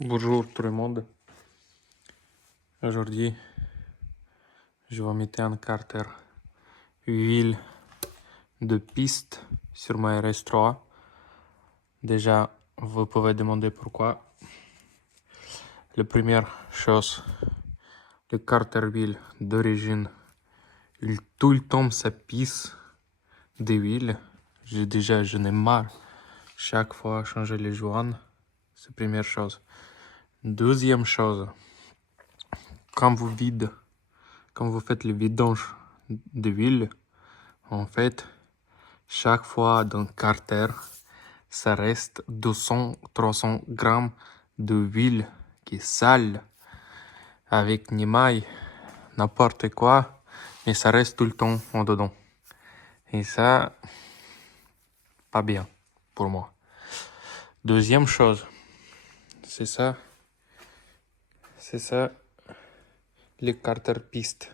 Bonjour tout le monde. Aujourd'hui, je vais mettre un carter huile de piste sur ma RS3. Déjà, vous pouvez demander pourquoi. La première chose, le carter huile d'origine, tout le temps ça pisse d'huile. Je n'ai marre chaque fois changer les joints. C'est la première chose. Deuxième chose, quand vous faites le vidange d'huile, en fait, chaque fois dans le carter, ça reste 200-300 grammes d'huile qui est sale, avec ni maille, n'importe quoi, mais ça reste tout le temps en dedans. Et ça, pas bien pour moi. Deuxième chose, c'est ça, les carter piste.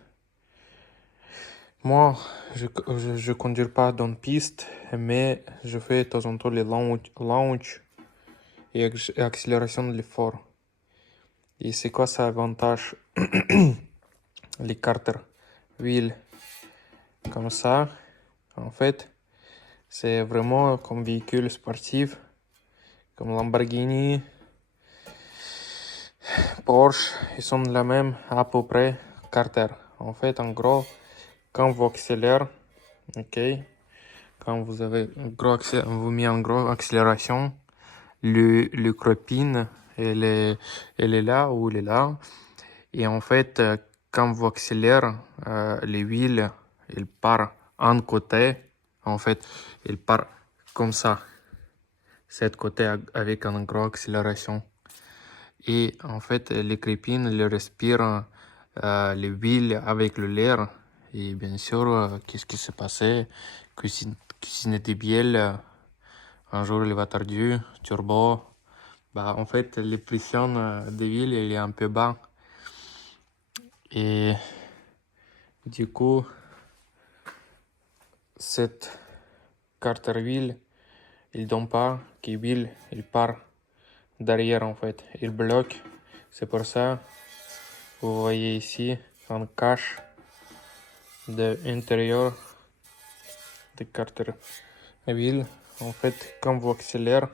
Moi, je conduis pas dans piste, mais je fais de temps en temps les launch et accélération de l'effort. Et c'est quoi ça avantage? Les carter huile comme ça, en fait, c'est vraiment comme véhicule sportif, comme Lamborghini, Porsche, ils sont la même à peu près carter. En fait, en gros, quand vous accélérez, ok, quand vous avez vous mettez en gros accélération, le cropine, elle est là ou elle est là. Et en fait, quand vous accélérez, l'huile, elle part en côté. En fait, elle part comme ça. Cette côté avec une grosse accélération. Et en fait, les crépines, elles respirent l'huile avec l'air. Et bien sûr, qu'est-ce qui s'est passé? Cuisine était bien. Un jour, il va tardu, turbo. Bah, en fait, les pressions d'huile, elle est un peu bas. Et du coup, cette carter huile, il donne pas qu'huile, il part derrière en fait. Il bloque. C'est pour ça, vous voyez ici, un cache de l'intérieur de carter huile. En fait, quand vous accélérez,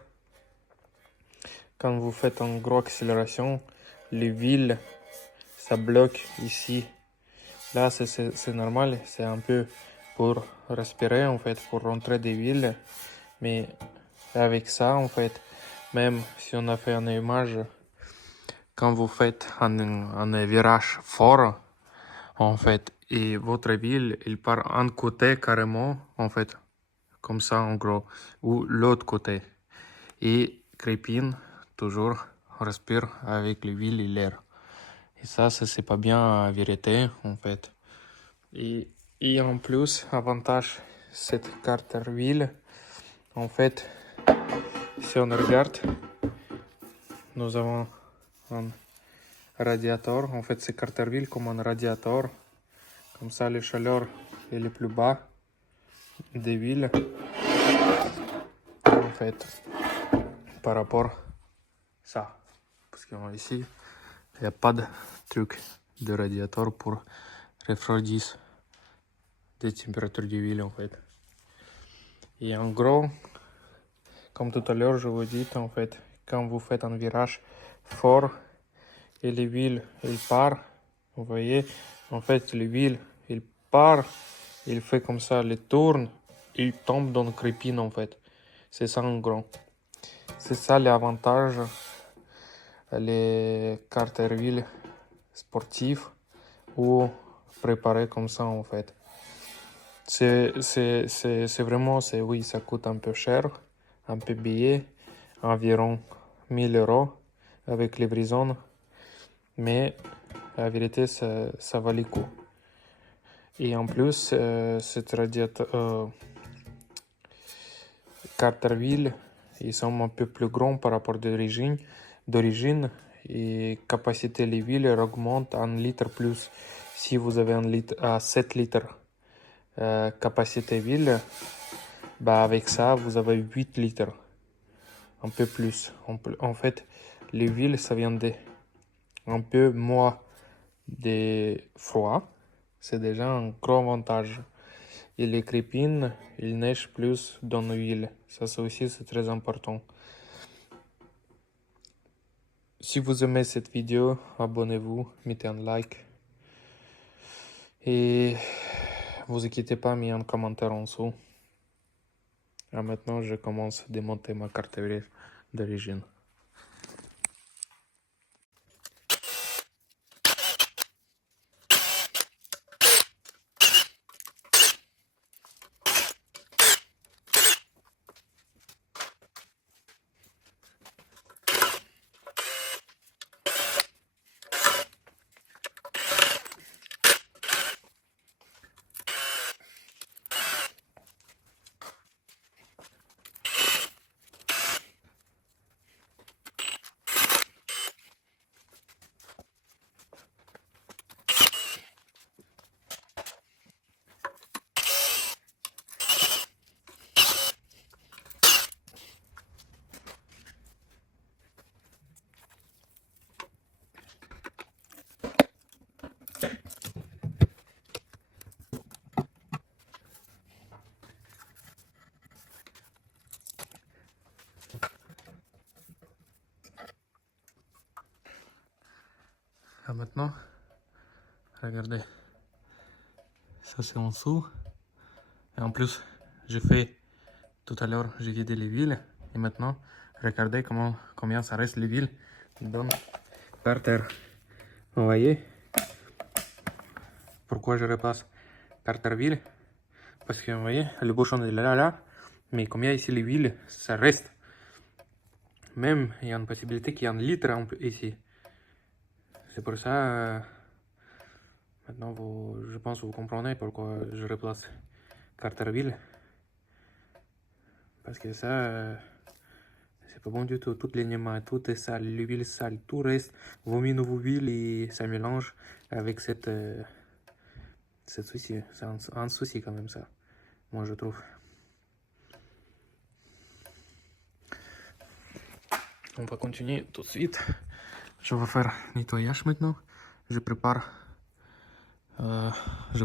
quand vous faites une grosse accélération, l'huile, ça bloque ici. Là, c'est normal, c'est un peu pour respirer en fait, pour rentrer des huiles. Mais avec ça, en fait, même si on a fait une image, quand vous faites un virage fort, en fait, et votre huile, il part un côté carrément, en fait, comme ça en gros, ou l'autre côté. Et crépine, toujours, respire avec l'huile et l'air. Et ça, c'est pas bien la vérité, en fait. Et en plus, avantage, cette carter huile, en fait, si on regarde, nous avons un radiateur. En fait, c'est carter huile comme un radiateur. Comme ça, la chaleur est le plus bas des huiles. En fait, par rapport à ça. Parce qu'ici, il n'y a pas de truc de radiateur pour refroidir des températures d'huile, en fait. Et en gros, comme tout à l'heure, je vous dis, en fait, quand vous faites un virage fort et l'huile, il part, vous voyez, en fait, l'huile, il part, il fait comme ça, il tourne, il tombe dans le crépine, en fait. C'est ça, en gros. C'est ça l'avantage, les carter huile sportifs ou préparés comme ça, en fait. C'est vraiment, oui, ça coûte un peu cher, un peu billet, environ 1000 euros avec livraison, mais la vérité, ça valait le coup. Et en plus, cette carter huile, ils sont un peu plus grands par rapport d'origine, et capacité de l'huile augmente 1 litre plus. Si vous avez 7 litres capacité huile, bah avec ça, vous avez 8 litres, un peu plus. En fait, L'huile, ça vient de un peu moins de froid. C'est déjà un grand avantage. Et les crépines, ils neigent plus dans l'huile. Ça aussi, c'est très important. Si vous aimez cette vidéo, abonnez-vous, mettez un like. Et vous inquiétez pas, mettez un commentaire en dessous. Et maintenant, je commence à démonter ma carte d'origine. Ah, maintenant, regardez, ça c'est en dessous. Et en plus, j'ai fait tout à l'heure, j'ai vidé les villes. Et maintenant, regardez combien ça reste les villes par terre. Vous voyez pourquoi je repasse par terre ville? Parce que vous voyez, le bouchon est là, mais combien ici les villes, ça reste. Même, il y a une possibilité qu'il y ait un litre ici. C'est pour ça, maintenant, je pense que vous comprenez pourquoi je replace Carterville. Parce que ça, c'est pas bon du tout. Toutes les nègres, tout est sale, l'huile sale, tout reste. Vaut mieux nouveau huile et ça mélange avec cette souci. C'est un souci quand même ça, moi je trouve. On va continuer tout de suite. Je vais faire nettoyage maintenant. Je prépare. Je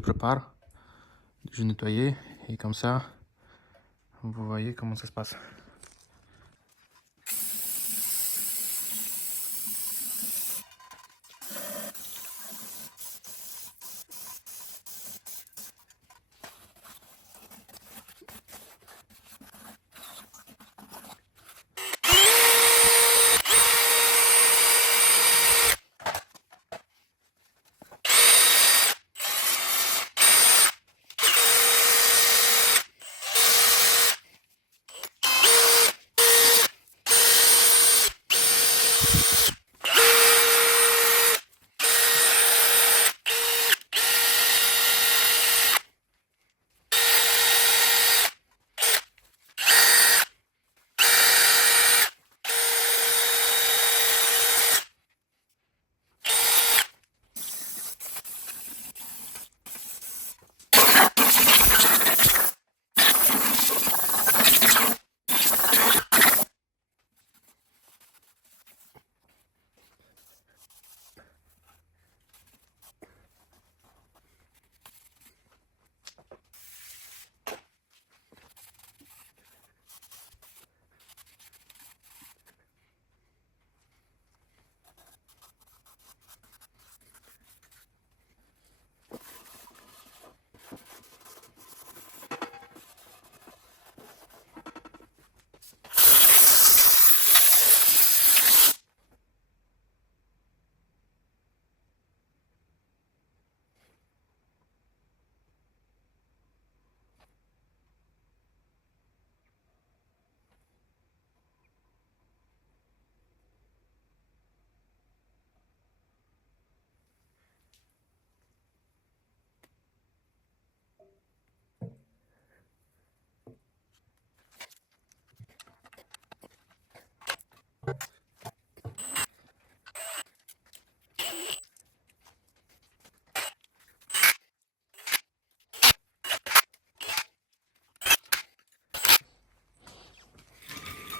nettoie et comme ça, vous voyez comment ça se passe.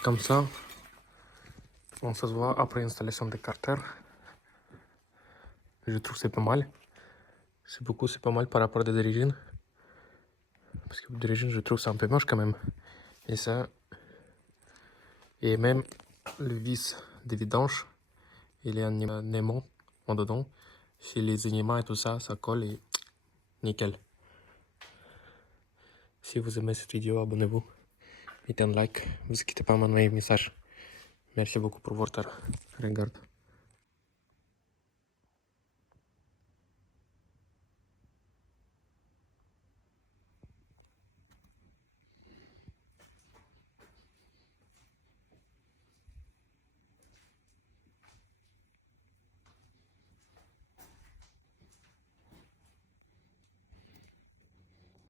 Comme ça, On se voit après l'installation des carters. Je trouve que c'est pas mal. C'est pas mal par rapport à d'origine. Parce que d'origine, je trouve ça un peu moche quand même. Et ça. Et même le vis de vidange, il est un aimant en dedans. Chez les animaux et tout ça, ça colle et nickel. Si vous aimez cette vidéo, abonnez-vous. Mettez un like. Vous inquiétez pas à m'envoyer un message. Merci beaucoup pour votre regard.